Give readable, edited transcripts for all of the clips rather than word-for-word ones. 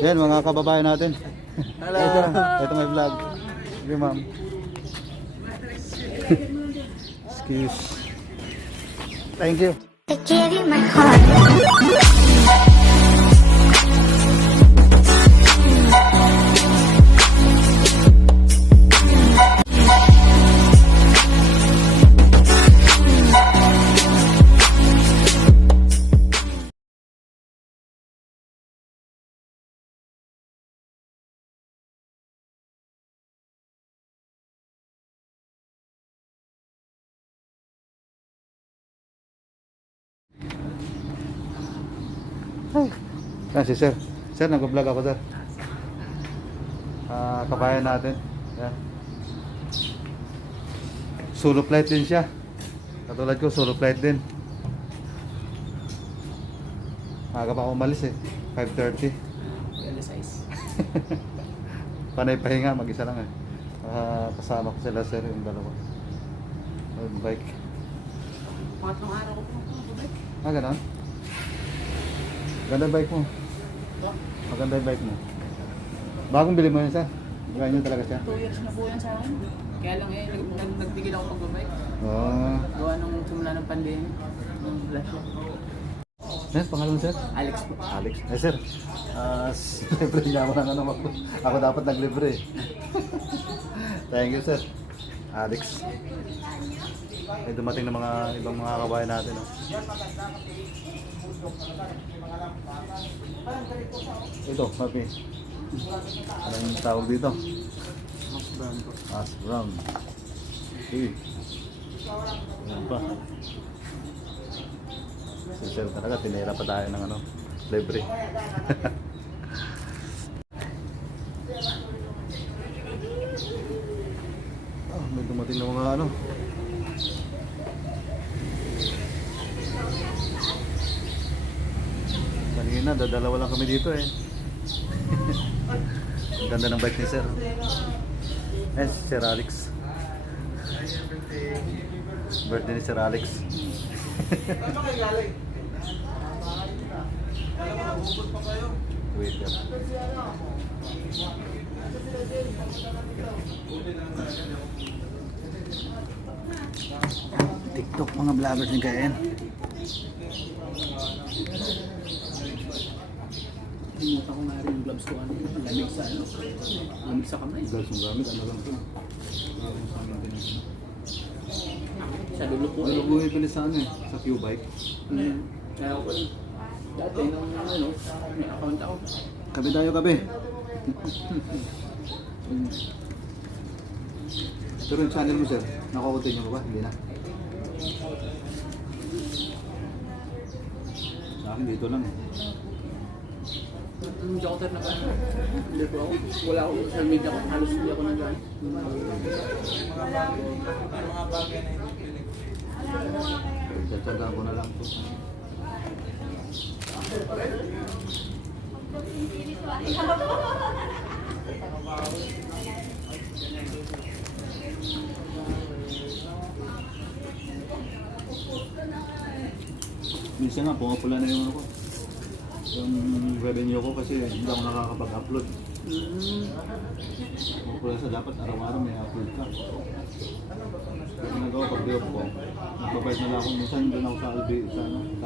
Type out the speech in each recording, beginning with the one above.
Yan mga kababayan natin. Hello. Ito may vlog. Sige ma'am. Excuse. Thank you. I gave you my heart. Yan si sir. Sir, nag-vlog ako sir. Kabayan natin. Yan. Solo flight din siya. Katulad ko, solo flight din. Aga pa ako umalis eh. 5:30. Panay pahinga, mag-isa lang eh. Kasama ko sila sir, yung dalawa. Bike. Pangatlong araw ko po bike. Ganon? Ganda yung bike mo. Maganda yung bike mo. Bagong bili mo yun sir? Ganyan talaga siya? 2 years na po yan sa akin. Kaya lang nagtigil ako pag-bike. Gawa nung simula ng pandemic. Nung last year. Yes, pangalan mo sir? Alex po. Alex. Eh sir, libre niya ako ng ano. Ako dapat naglibre. Thank you sir. Alex. May dumating na mga ibang mga kabayan natin. Oh. Ito, papi. Anong tawag dito? Mas brown po. Hash brown. Uy. Ano pa? Si sir talaga, tinira pa tayo ng ano, libre. May dumating na mga ano. Kanina, dadalawa lang kami dito eh. Ang ganda ng bike ni sir. Eh, Sir Alex. Birthday ni Sir Alex. Wait yan. TikTok mga vloggers ni Kayen. Limutan ko nga rin yung gloves ko. Lamig sa ano. Lamig sa kamay. Guys, yung gamit, ano lang ito. Sa dulo po. Ano bumibili sa ano eh? Sa Q-Bike. Kaya ako dati nung ano, may account ako. Kape tayo, kape. Pero yung channel mo sir, nakakontinue mo ba? Hindi na. Sa akin dito lang eh. Yung doctor na ba? Hindi po ako. Wala ako sa media ko. Halos hindi ako nag-ano. Tsatsagaan ko na lang ito. Minsan nga, pumapula na yung ano ko. Yung revenue ko kasi hindi ako nakakapag-upload. Pumapula sa dapat araw-araw may upload ka. Kaya nagawa pag-diop ko, nagbabayad na lang ako. Minsan doon ako sa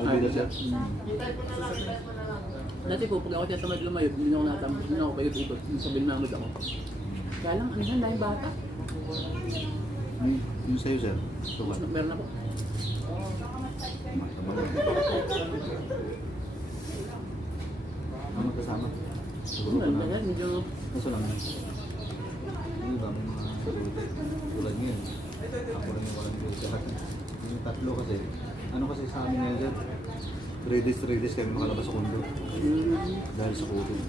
Albida sir. Dati po, pag ako tiyatamad lumayo, hindi ako natambos. Hindi ako payot-ikot. Sa Bilmamod ako. Kaya lang, ano yan, dahil bata. Yung sa'yo sir, ito ba? Meron ako. Ano kasama? Siguro Ano ko na. yan, medyo... Kaso lang. Ano ba may mga tulad ngayon? Ako lang yung walang bills lahat. Yung tatlo kasi, ano kasi sa amin ngayon sir? 3 days kami makalabas sa kondo. Dahil sa COVID.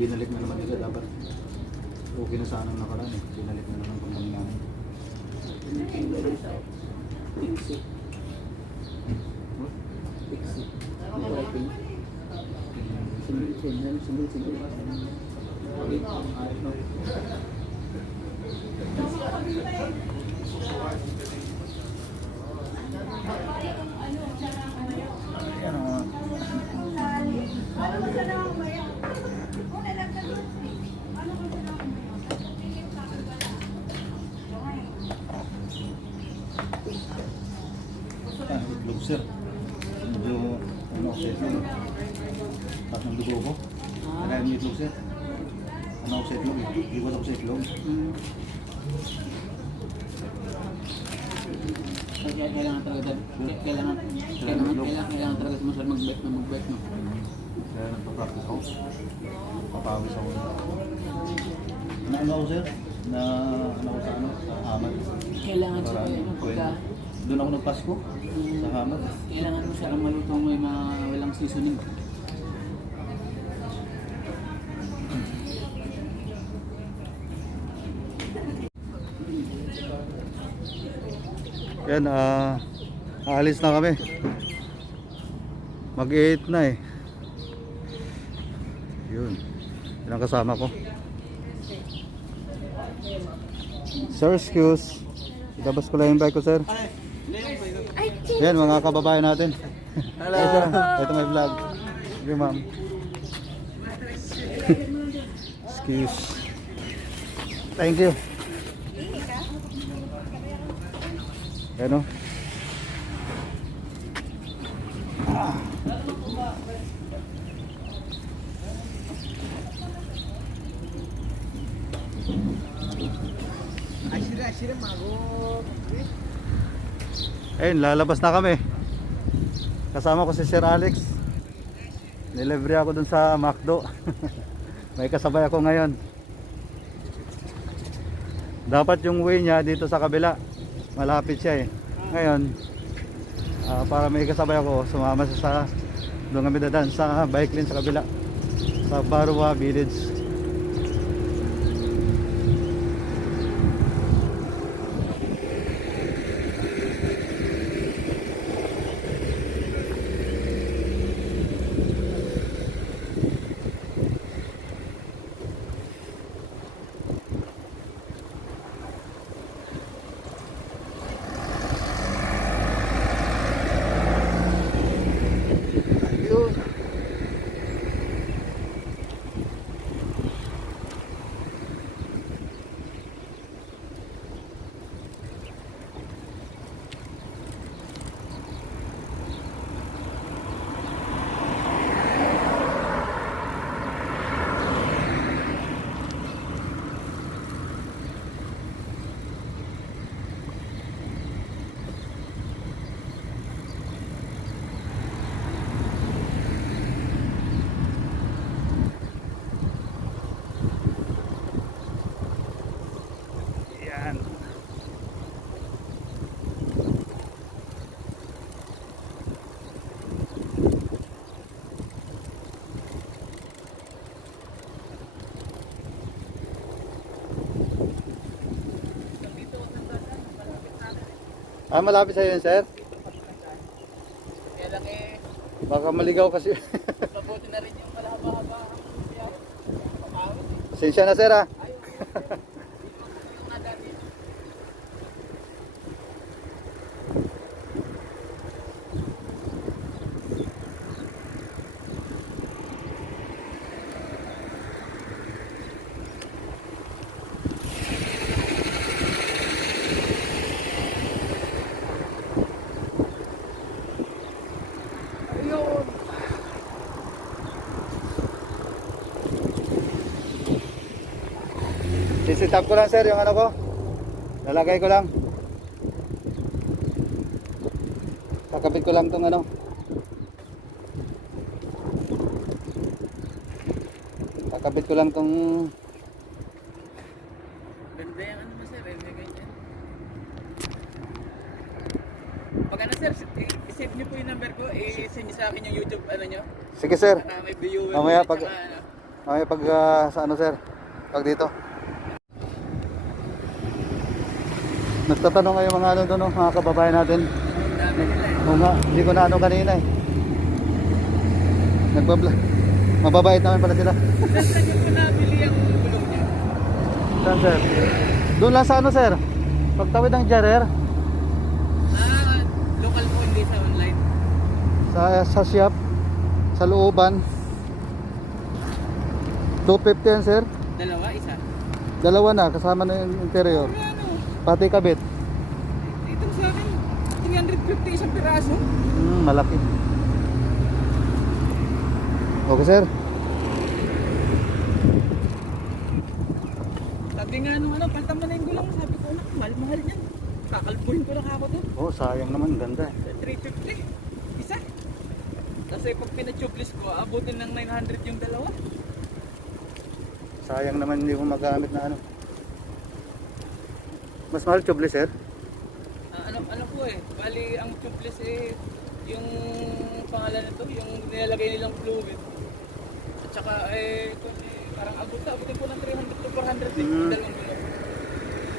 Binalik na naman nila dapat. Okay na sana ang nakaraan eh. Binalik na naman kung namin. Pixie. What? Pixie. Writing. Single. Okay, ayos na. Ayan o. sir. Medyo, ano, sir, taas ng dugo ko. Kaya yung itlog, sir. Ano ako sa itlog? Iwan ako sa itlog. Kaya kailangan talaga kailangan talaga mo sir mag-bike no. Kaya nagpa-practice ako. Papawis ako. Ano ako, sir? Na ano ako sa ano? Sa hamad. Kailangan siya Parang, ano pagka doon ako nagpasko. Sa hamad. kailangan mo siya ang malutong may mga walang seasoning. Yan, aalis na kami. Mag-8 na eh. Yun. Yan ang kasama ko. Sir, excuse. Itabas ko lang yung bike ko, sir. Yan, mga kababayan natin. Hello. Ito may vlog. Sige, ma'am. Excuse. Thank you. Yan o. Ayun, lalabas na kami. Kasama ko si Sir Alex. Nilibre ako dun sa McDo. May kasabay ako ngayon. Dapat yung way niya dito sa kabila. Malapit siya eh. Ngayon, para may kasabay ako, sumama siya sa doon kami dadaan sa bike lane sa kabila. Sa Barua Village. Malapit sa yun, sir? Kaya lang eh, Baka maligaw kasi. mabuti na rin yung malahaba-haba ang biyahe. Papawis eh. Sensya na, sir, ha? Yung agad eh. Sisitap ko lang, sir, yung ano ko. Lalagay ko lang. Kakabit ko lang tong ano. Kakabit ko lang tong Ganda yung ano mo sir, ganyan. Pag ano sir, i-save niyo po yung number ko, i-send niyo sa akin yung YouTube ano niyo. Sige, sir. Para may viewer. Mamaya tsaka pag ano. mamaya pag sa ano, sir? Pag dito. Nagtatanong ngayon mga ano doon, mga kababayan natin. Dami nila eh. Oo nga, hindi ko na ano kanina eh. Nagbablog. Mababait naman pala sila. Saan niyo po nabili yung gulong niyo? Saan, sir? Doon lang sa ano, sir? Pagtawid ng Jarer. Local po, hindi sa online. Sa shop. Sa looban. 250 yan, sir. Dalawa, isa. Dalawa na, kasama na yung interior. Ano? Pati kabit. Itong sa akin, 300 350 isang piraso. Malaki. Okay, sir. Sabi nga nung ano, pantamanin ko lang. Sabi ko, anak, mahal-mahal yan. Kakalpuhin ko lang ako doon. Oh, sayang naman, ganda. 350. Isa. Kasi pag pinatubeless ko, abutin ng 900 yung dalawa. Sayang naman hindi mo magamit na ano. Mas mahal tubeless, sir? Ano po eh, bali ang tubeless eh, yung pangalan nito, yung nilalagay nilang fluid. At saka parang abutin po ng 300 to 400 eh, yung dalawang gulo.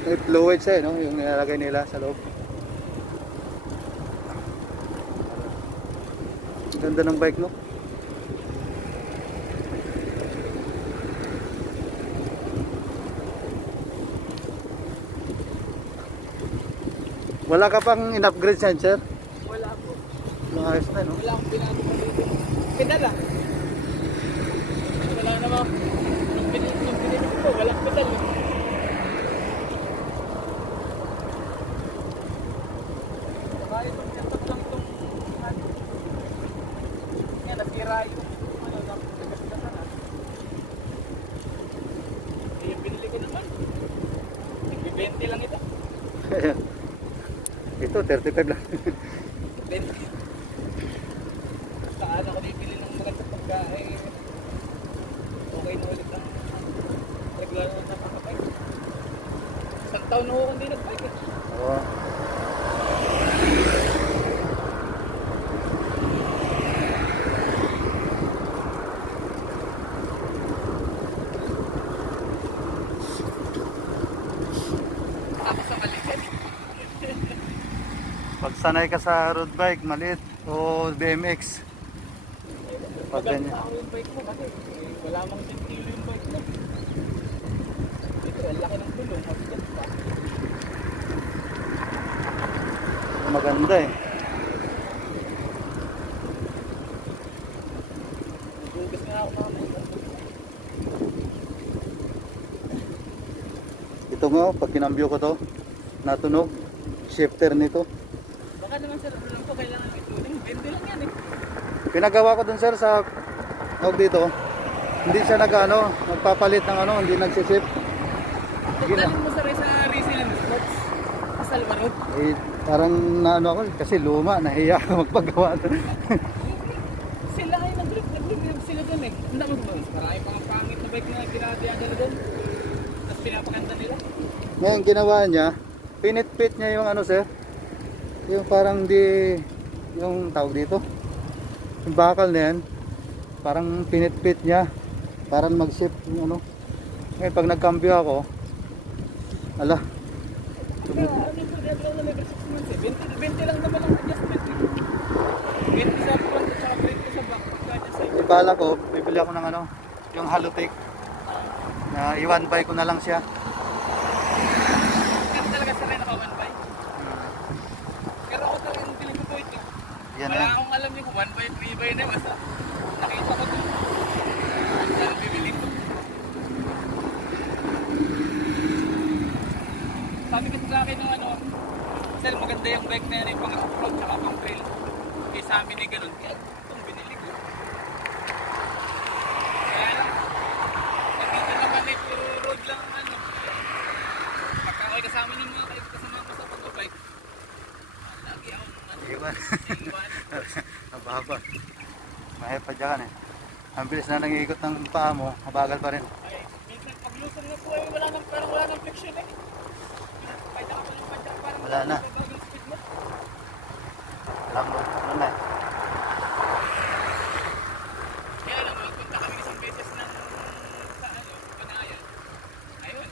May fluids eh, no? Yung nilalagay nila sa loob. Ganda ng bike, no? Wala ka pang in-upgrade yan, sir? Wala po. Ayos na, no? Wala akong binago pa dito. Pedal ah. Wala naman. Nung pinili ko, walang pedal eh. Kahit kung yatak lang itong yan, nasira yung nagkasilasan ah. Yung binili ko naman. Nag-20 lang ito. Ito, 35 lang. 20. Saan ako bibili ng magandang pagkain? Okay na ulit ang regular na napaka-bike. Isang taon na ako hindi nag-bike eh. Oo. Tapos sa maliit. Pag sanay ka sa road bike, maliit o BMX. Pag Maganda ganyan. ako yung bike mo kasi wala mang 10 kilo yung bike mo. Ito, ang laki ng tulong. Mabigat pa. Maganda eh. Nagugas na ako mga bike. Ito nga, pag kinambyo ko to, natunog. Shifter nito. Baka naman sir, ano lang po kailangan may tuning. 20 lang yan eh. Pinagawa ko dun, sir, sa dito. Hindi siya nagpapalit ng hindi nagsisip. Dalhin mo sir sa Resilient Sports. Sa Salvarod. Eh, parang ako kasi luma, nahiya ako magpagawa doon. Sila ay nag-review sila doon eh. Ang dami ba? Marami pang pangit na bike na ginadala doon. Tapos pinapaganda nila. Ngayon ginawa niya, pinit-pit niya yung sir. Yung parang yung tawag dito. Yung bakal na yan, parang pinit-pit niya. Parang mag-shift yung Ngayon pag nagkambyo ako, ala. Pero ano yung pagkakalaw na level 6 months eh. 20 lang naman ang adjustment eh. 20 sa front at saka 20 sa back. Pagka-adjust sa Bala ko, bibili ako ng yung Halotech. Na i-one buy ko na lang siya. Kasi talaga sa rin naka-one by. Pero ako talaga yung dilim ko ito. Yan Wala eh. akong alam niyo kung 1 by, 3 by na. Basta nakita ko ito. Sana bibili ko. Sabi kasi sa akin ng Sel, maganda yung bike na yan yung pang-off-road tsaka pang-trail. Kaya sa amin ay ganun. Kaya itong binili ko. Kaya lang, pag dito naman ay puro road lang ang Pagka ako'y kasama ng mga kasama ko sa pag-bike, lagi akong Iwan. iwan. Mababa. Mahirap pa dyan eh. Ang bilis na nangikot ng paa mo, mabagal pa rin. Ay, minsan pag-loosen na po ay wala nang friction eh. Kahit nakapalang pa dyan, parang Wala na. mabagal yung speed mo. Lambot na eh. Kaya lang, magpunta kami isang beses ng Panayan. Ayun.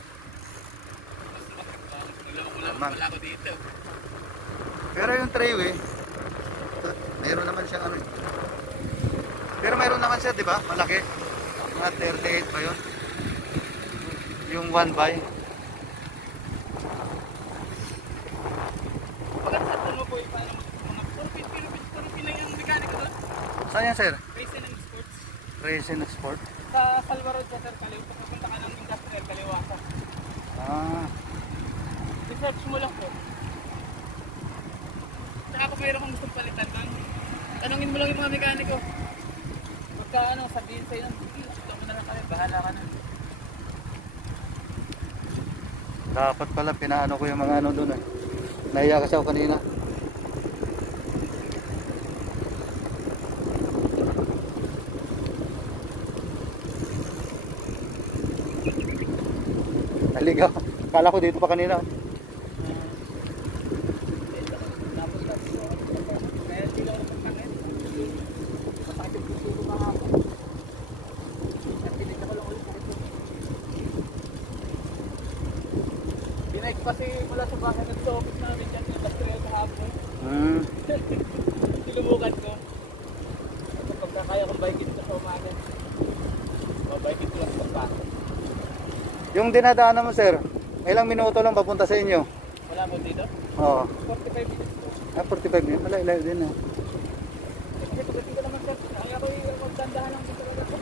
Tama. Wala ko dito. Pero yung Treyway, mayroon naman siya Pero mayroon naman siya, di ba? Malaki. Mga 38 pa yun. Yung 1 by. Pagkat sa tulo po, paano mga puro Pinay ang mekaniko doon? Saan yan, sir? Racing and Sports. Racing Sport. Sa Salvarod sa Sir Kaliwa. Papunta ka ng industrial Kaliwa ka. Ah, Research mo lang po. Saka kung mayroon mo lang yung mga mekaniko. Pagka ano, sabihin sa'yo, sige, ito mo na lang kami, bahala ka na. Dapat pala pinaano ko yung mga ano doon eh. Nahiya kasi ako kanina. Naligaw. Kala ko dito pa kanina. Tapos kaya hindi lang ako magpangit. Masakit yung puso ko mga ako. At pinigyan ko lang ulit ito. Binaik kasi mula sa bahay ng sa office namin dyan, industrial kahapon. Silumukan ko. At pagkakaya kong bike sa umaga. Mabike ko lang sa pasok. Yung dinadaanan mo sir, ilang minuto lang papunta sa inyo? Wala mo dito? Oo. 45 minutes ko. 45 minutes. Malay din eh. Kasi pagdating ko naman sir, kaya ko yung magdandahan lang dito talaga.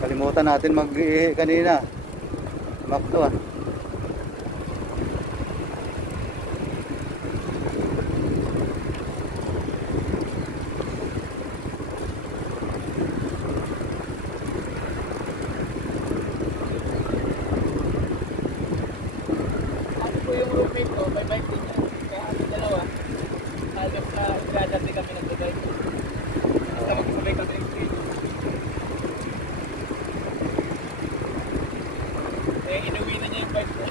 Kalimutan natin mag-ihi kanina. Makto ah. Ako po yung roommate ko, may bike din yan. Kaya kami dalawa, halos na gradati kami nag-bike. Basta mag-sabay kami ng street. Eh, inuwi na niya yung bike ko.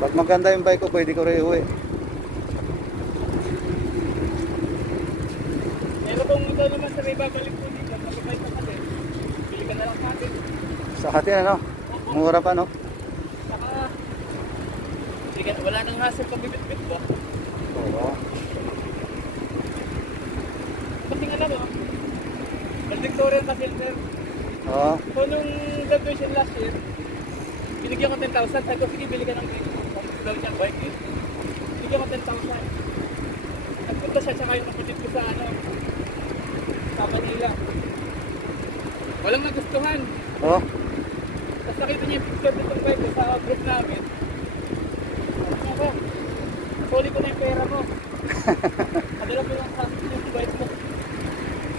Pag maganda yung bike ko, pwede ko rin uwi. Pero kung ikaw naman sa may babalik po dito, mag-bike ka kasi, bili ka na lang sa akin. Sa atin ano? Mura pa no? Saka, wala nang hassle pag bibit-bit ba? Oo. Kasi nga naman, Victorian kasi sir. Oo. So nung graduation last year, binigyan ko 10,000. Sabi ko, sige, bili ka ng daw niyang bike eh. Binigyan ko 10,000. Nagpunta siya, saka yung naputid ko sa ano, sa Manila. Walang nagustuhan. Oo. Tapos nakita niya yung picture nitong bike sa group namin. Sabi ko, soli ko na yung pera mo. Padala ko lang sa akin yung bike mo.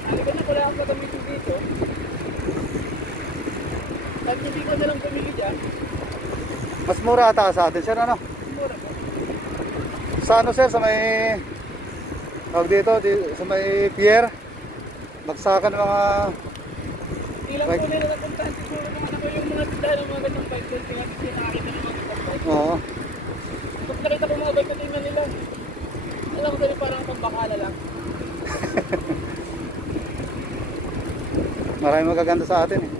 Sabi ko na, wala akong gagamitin dito. Sabi ko, hindi ko na lang bumili dyan. Mas mura ata ka sa atin sir ano? Mura ko. Sa ano sir? Sa may... Tawag dito, sa may pier. Bagsakan ng mga... Ilang Bike. po nila napuntahan siguro naman ako yung mga tindahan ng mga gandang bike doon. Kaya kasi nakakita ng mga gandang bike. Oo. Kung nakita ko mga bike ko, tingnan nila. Alam ko doon parang pambakala lang. Maraming magaganda sa atin eh.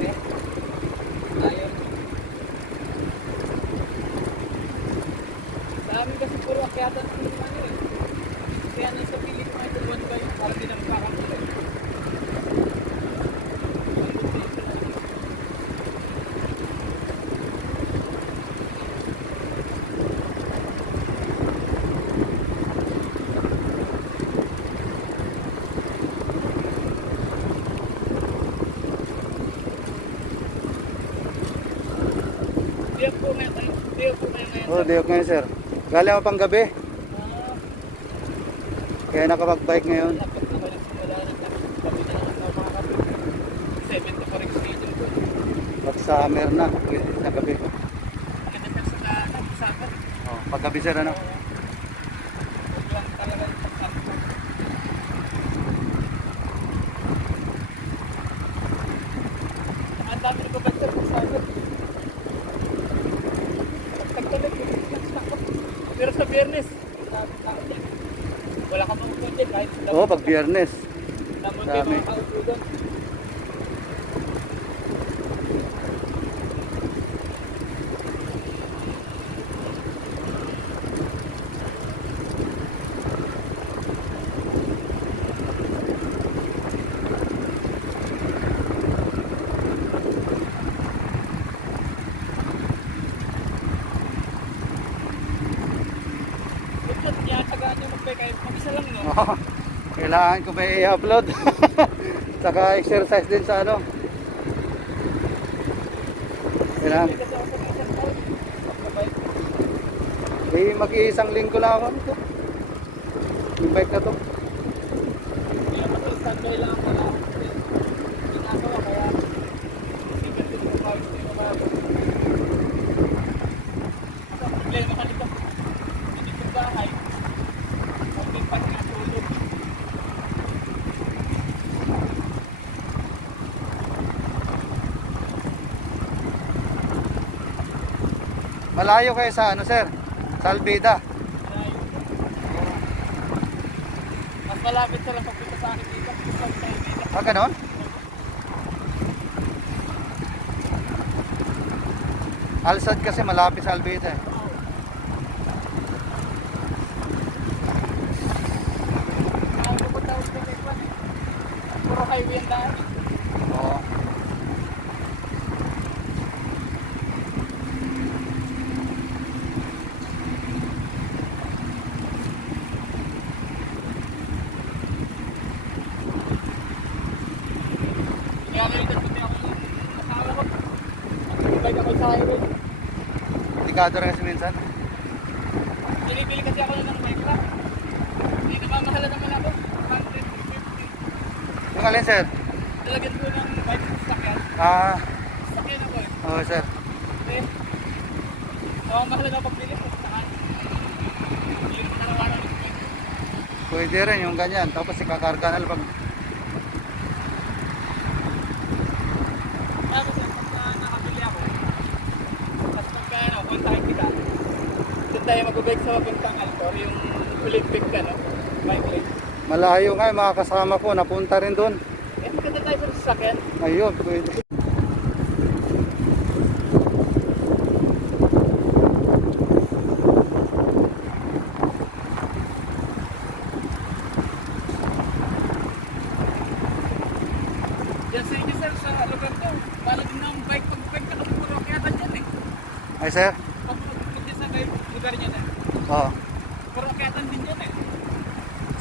Eh, ayaw. Sa amin kasi puro akyatan ng mga ano eh. Kaya nasa pili ko ngayon one by para di na magkakamulit. Diyan po ngayon tayo. Diyan po ngayon ngayon. Oo, diok ngayon sir. Galing ako pang gabi. Ah, Kaya nakapag-bike ngayon. lapit na ba nagsimula na kami na lang mga kapit. 7 to 4 schedule ko. Pag summer na. Pwede sa gabi. Maganda sir sa nag-usapan. Oh, pag gabi sir ano? Huwag lang talaga yung pag-usapan. Ang dami na ba sir kung saan? Tagtalag yung pero sa biyernes, wala ka mga konti kahit sa Oo, pag biyernes. Namun dami. kayo mga kaupo doon. Oo. Kailangan ko may i-upload. Saka exercise din sa ano. Kailangan. Kasi ako sa isang taon, mag-bike. Eh, mag-iisang linggo lang ako nito. Yung bike na to. Hindi naman sa standby lang ako na ginagawa kaya sikat din yung pawis na yung mga ang problema ka nito hindi yung bahay maglipas nga tulog. Malayo kayo sa ano, sir? Sa Albida. Mas malapit sa lang pagpunta sa akin dito sa Albida. Ah, ganon? Alsad kasi malapit sa Albida eh. Ang pupunta ko sa Quezon puro highway ang daan. Oo. Kaya ngayon nagpunta ako yung asawa ko magbibike ako sa highway. Delikado rin kasi minsan. Bili-bili kasi ako ng bike rack. Hindi namamahala naman ako. 150. Yung alin, sir? Talagyan ko ng bike sa sakyan. Ah, Sakyan ako eh. oo, sir. Kasi, namamahala na pagbili ko. Saka, bili ko araw-araw ng bike. Pwede rin yung ganyan. Tapos ikakarga na lang pag... Tapos pagka nakabili ako, tapos pagka kontakin kita, doon tayo mag-bike sa papuntang Alcor, yung Olympic ka, no? Bike lane. Malayo nga, yung mga kasama ko, napunta rin doon. Eh, maganda tayo sa sasakyan. Ayun, pwede. Yan sa inyo, sir, sa lugar ko, paano din ng bike pag-bike ka kasi puro akyatan yan eh. Ay, sir? Pag mag-bike sa lugar niya eh, Oo. puro akyatan din yan eh.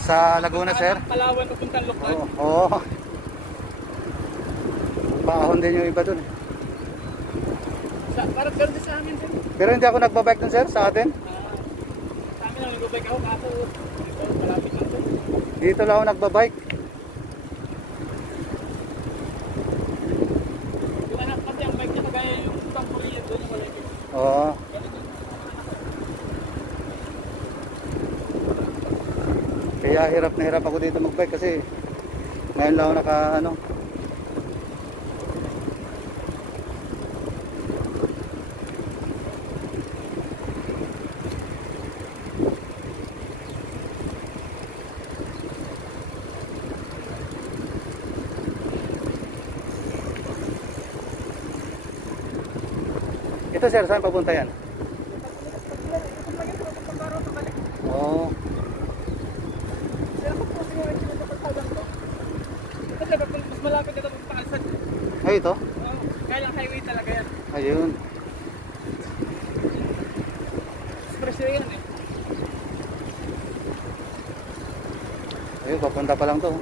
Sa Laguna, sir? Palawan o puntang Lukton. Oo. Oo. Paahon din yung iba doon. Parang gano'n din sa amin, sir. Pero hindi ako nagbabike doon, sir, sa atin. Sa amin lang nag-bike ako, kaso ito, malapit lang to. Dito lang ako nagbabike. Yung anak kasi ang bike niya kagaya yung tampuliyan doon yung malapit. Oo. Kaya hirap na hirap ako dito magbike kasi ngayon lang ako naka ano. Ito, sir, saan papunta yan? Oo. Kasi mas malapit ka tapos pakalsad. Ay, ito? Kaya lang highway talaga yan. Ayun. Expressway yan eh. Ayun, papunta pa lang to.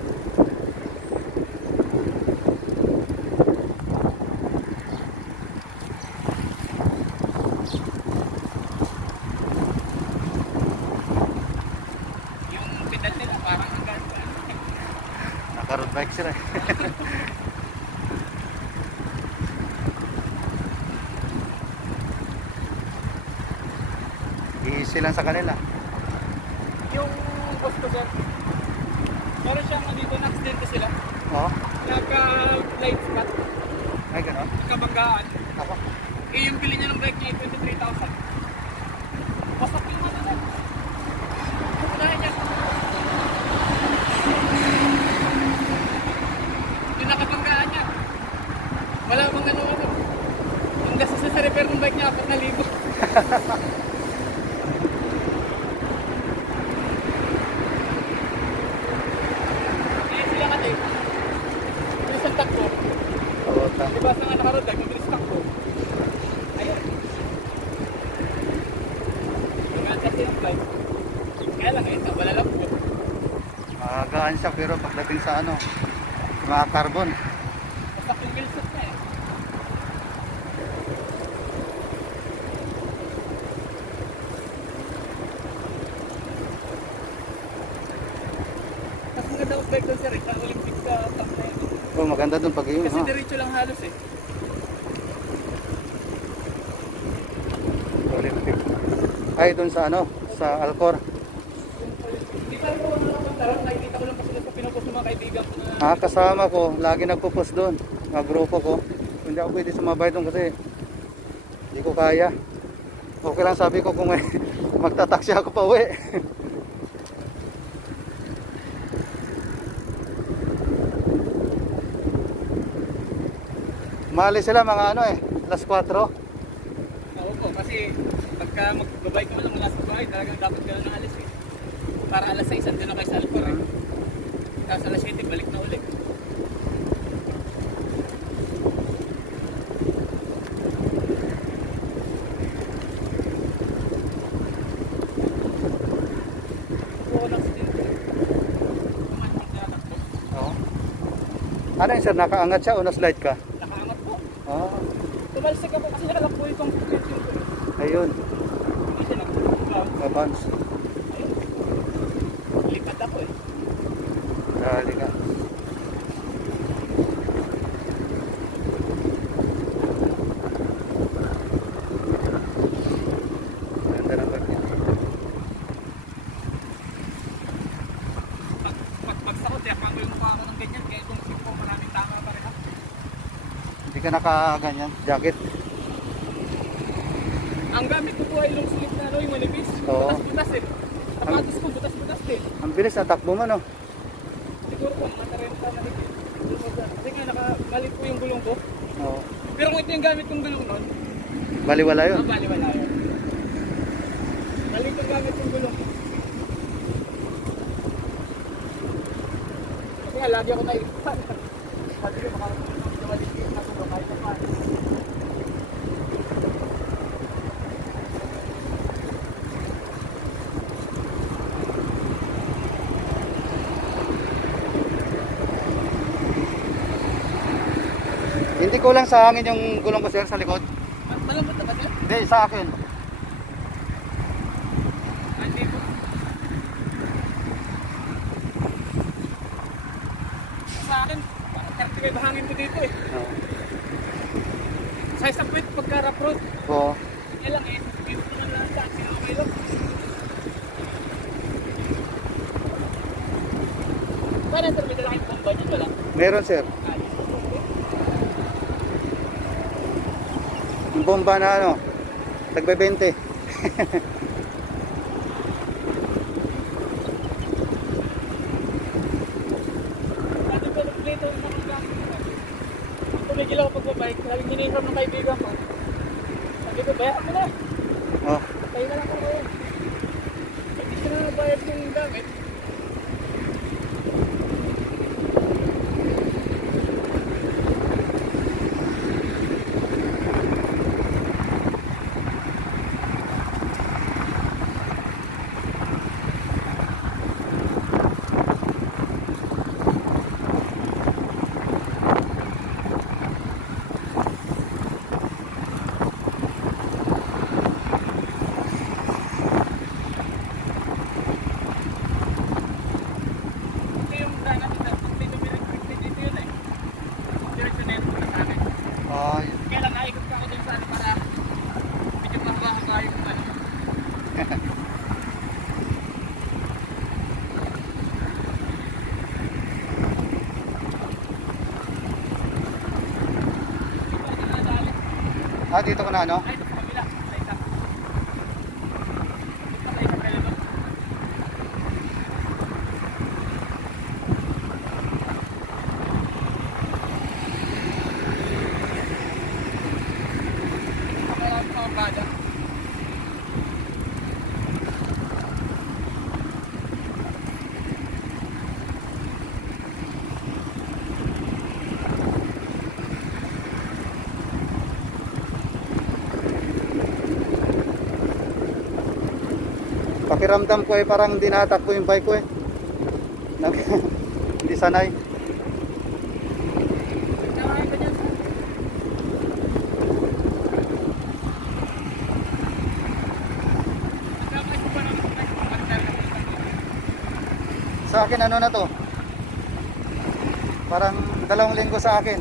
Yung pedal nila parang hanggang Naka-road bike sila. Easy lang sa kanila. yung boss ko sir. Meron siyang dito na-accidente sila. Oo. Nagka-light spot. Ay, gano'n. Nagkabanggaan. Ako. Eh yung bili niya ng bike niya 23,000. Wasak yung ano na. Unahin niya. Yung nakabanggaan niya. Wala bang ano. Ang gastos sa repair ng bike niya 4,000. Eh sila kasi. Bilis ang takbo. Oo, Di ba sa nga nakaroon like mabilis takbo. Ayun. Yung kasi yung bike. Kaya lang eh, wala lang po. siya pero pagdating sa ano, mga carbon. Basta kung gilsot na eh. Kasi nga daw bike doon sir, sa Olympic sa top na yun. Oh, maganda dun pag yun, Kasi ha? diretso lang halos eh. Olympic. Ay, dun sa ano, sa Alcor. Hindi tayo po nakapuntaran, nakikita ko lang kasi sa pinupost ng mga kaibigan ko na Ah, kasama ko, lagi nagpo-post doon. Mga grupo ko. Hindi ako pwede sumabay doon kasi hindi ko kaya. Okay lang sabi ko kung may magtataksi ako pa uwi. Mali sila mga ano eh, alas 4. oo po, kasi pagka magbabike mo lang mula sa bahay, talagang dapat ka na alis eh. Para alas 6, andun na kayo sa Alcor eh. Tapos alas 7, balik na ulit. Oo, lang sa dito. Kumanting sa takbo. Oo. Ano yun sir, nakaangat siya o na-slide ka? Nakaangat po. Ah, Tumalsik ako kasi nakalakbo itong protection ko eh. ayun, Hindi siya nagbubugaw. na-bounce. Lipat ako eh. Dali nga. Ganda ng bag niya. Pagbagsak ko, tiyak ko yung mukha ko ng ganyan. Kaya kung sip ko maraming tama pa rin ako. Hindi ka nakaganyan, jacket. Ang gamit ko po ay long sleeve na ano, yung manipis. Oo. Butas-butas eh. Sapatos ko, butas-butas din. Ang bilis na takbo mo no. Siguro po, mga 30 na higit. Kasi nga, nakabalik po yung gulong ko. Oo. Pero kung ito yung gamit kong gulong nun, Baliwala yun. bali wala yun. Balik yung gamit kong gulong ko. Kasi nga, lagi ako naipan. Sabi ko, baka nawalik yung nasulo kahit na paano. Hindi ko lang sa hangin yung gulong ko sir sa likod. Malambot na ba siya? Hindi, sa akin. Hindi po. Sa akin, 35 hangin ko dito eh. Oo. Sa isang point pagka-rough road, Oo. eh lang eh. Dito naman lang sa akin, okay lang. Paano sir, may dala kayong bomba dyan, wala? Meron sir. Yung bomba na ano, tagbe 20. Ano ba, nag-play ito ng mga gamit ko. Tumigil ako pagbabike, sabi ninihiram ng kaibigan ko. Sabi ko, bayan mo na. Oh. Tayo na lang ako ngayon. Hindi ko na nabayad yung gamit. Ito yung dana dito. Dito dito yun eh. Diretso na yun sa akin. Oh, Kaya lang naikot pa ako dun sa ano para medyo mahaba-haba yung ano. ah, dito ko na ano? Ay, ito sa kabila. Sa isa. Sa isa kailan. Ako lang sa bada. Pakiramdam ko ay parang dinatakbo yung bike ko eh. sanay. Nawain ka dyan sa... Nagkakaisa pa naman Sa akin ano na to? Parang 2 linggo sa akin.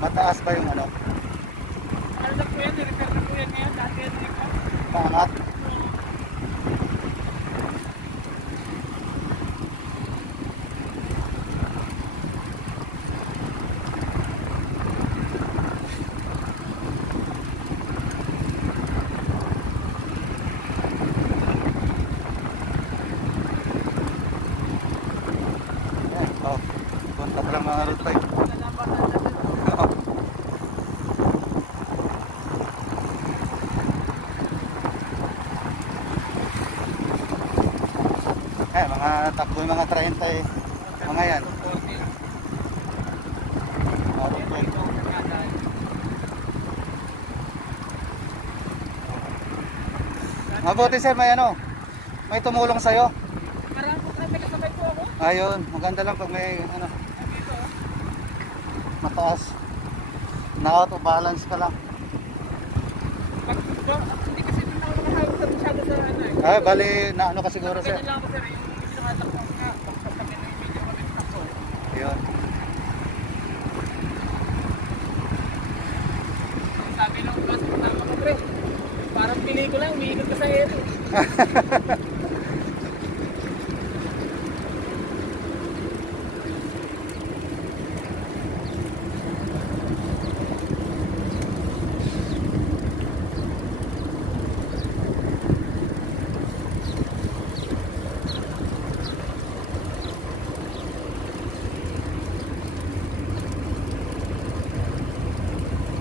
Mataas ba yung ano? Ano na po yan? Repair na po yan ngayon. Dati yan ikaw. Paangat? Oh, punta pa lang mga road bike. Mga takbo yung mga 30 eh. Mga yan. Mabuti sir, may ano? May tumulong sa'yo. Marami po kami kasabay po ako. Ayun, maganda lang pag may ano, Dito. mataas. Na out of balance ka lang. Hindi kasi doon ako nakahawag sa masyado sa ano eh. Ay, bali na ano ka siguro sir. Ganyan lang ako sir, yung sinakatak ko nga, basta kami na yung video kami takbo. Ayun. Sabi ng boss, tama ka pre, parang pelikula, umiikot ka sa ere.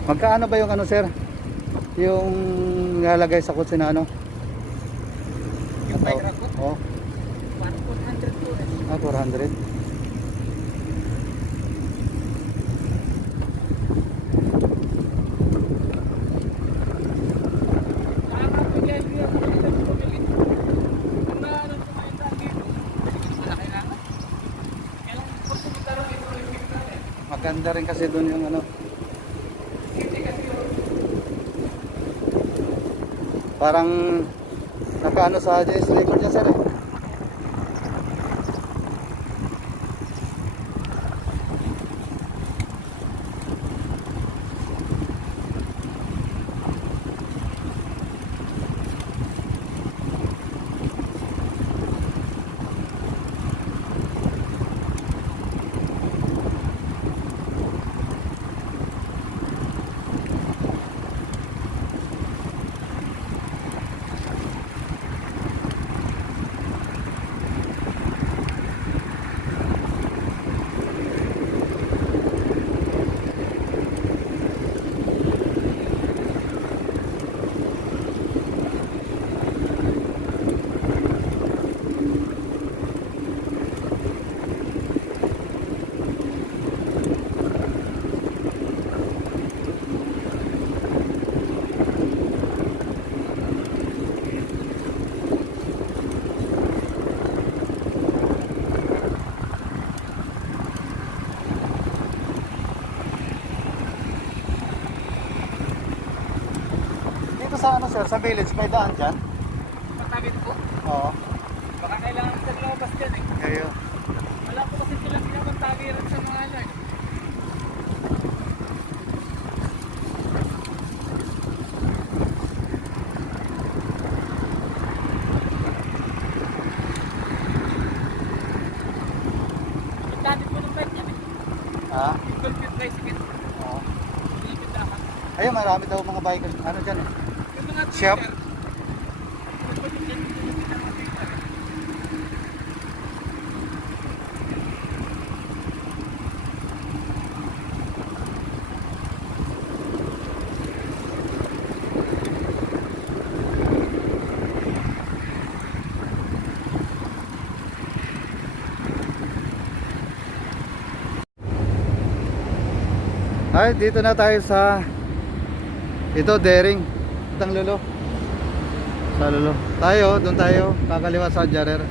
Magkaano ba yung ano sir? Yung nilalagay sa kotse na ano? Yung bike rack ko, Oh, parang 400 po eh. 400. Nakakapagyan ko yung mga dito bumili. Kung na ano kumain sa akin, malaki na nga. Kailang pag pumunta rin ito yung pizza eh. Maganda rin kasi doon yung ano. Hindi kasi yung Parang nakaano sa JS record niya sir eh. sa ano sir, sa village, may daan dyan? Patawid po. Oo. Baka kailangan sa lumabas dyan eh. Kayo. Wala po kasi silang ginawang tawiran sa mga ano eh. Pagdadit po ng bike yan eh. Ha? Equal fit tricycle. Oo. Pinipindahan. Ayun, marami daw mga bikers. Ano dyan eh? Yung mga Shop? Twitter, pwede dyan pinipindahan mga Twitter. Ay, dito na tayo sa ito, Daring. Itang Lolo. Sa Lolo. Tayo, doon tayo. Kakaliwa sa Jarer.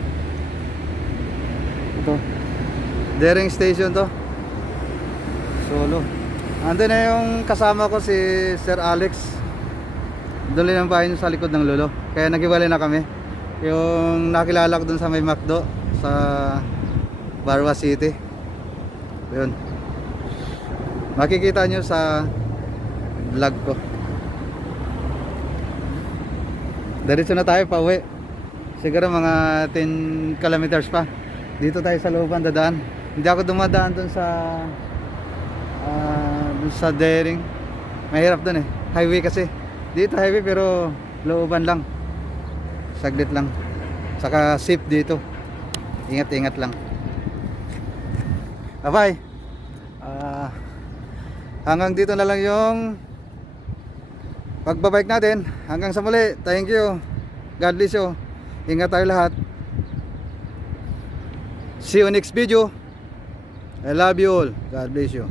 Ito. Daring Station to. Solo. Ando na yung kasama ko si Sir Alex. Doon lang ang bahay niyo sa likod ng Lolo. Kaya naghiwalay na kami. Yung nakilala ko doon sa may McDo sa Barwa City. Yun. Makikita nyo sa vlog ko. Diretso na tayo pa uwi. Siguro mga 10 kilometers pa. Dito tayo sa looban dadaan. Hindi ako dumadaan dun sa Daring. Mahirap dun eh. Highway kasi. Dito highway pero looban lang. Saglit lang. Saka safe dito. Ingat-ingat lang. Bye-bye. Hanggang dito na lang yung pagbabike natin. Hanggang sa muli. Thank you. God bless you. Ingat tayo lahat. See you next video. I love you all. God bless you.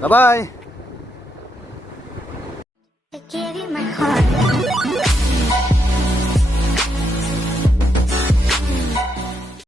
Bye-bye. I give you my heart.